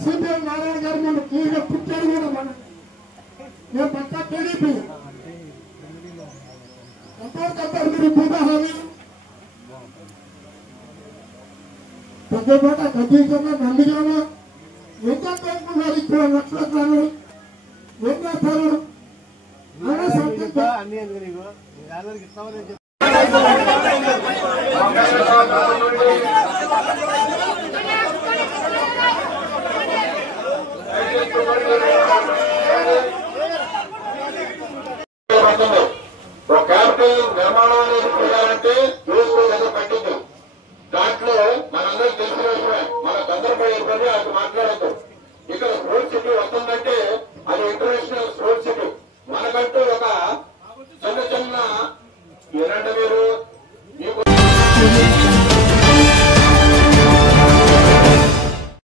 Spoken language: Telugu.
సిపిఎం నారాయణ గారు మన తీరుగా పుట్టాడు కూడా మనం నేను పక్క టీడీపీ ఎంతవరకు మీరు పూజాహాని పెద్దపేట గద్దీకరణ నందిగామ ఎంత పేర్కొన్నారు ఇక్కడ నక్షత్రాలు ఏం చేస్తారు ఒక క్యాపిటల్ నిర్మాణం అనేది చేయాలంటే చూసుకోలేదు పట్టింది. దాంట్లో మనందరూ తెలిసిన విషయమే, మన తొందరపడి అది మాట్లాడద్దు. ఇక్కడ స్పోర్ట్స్ సిటీ వస్తుందంటే అది ఇంటర్నేషనల్ స్పోర్ట్స్ సిటీ. మనకంటూ ఒక చిన్న చిన్న ఏనంటే మీరు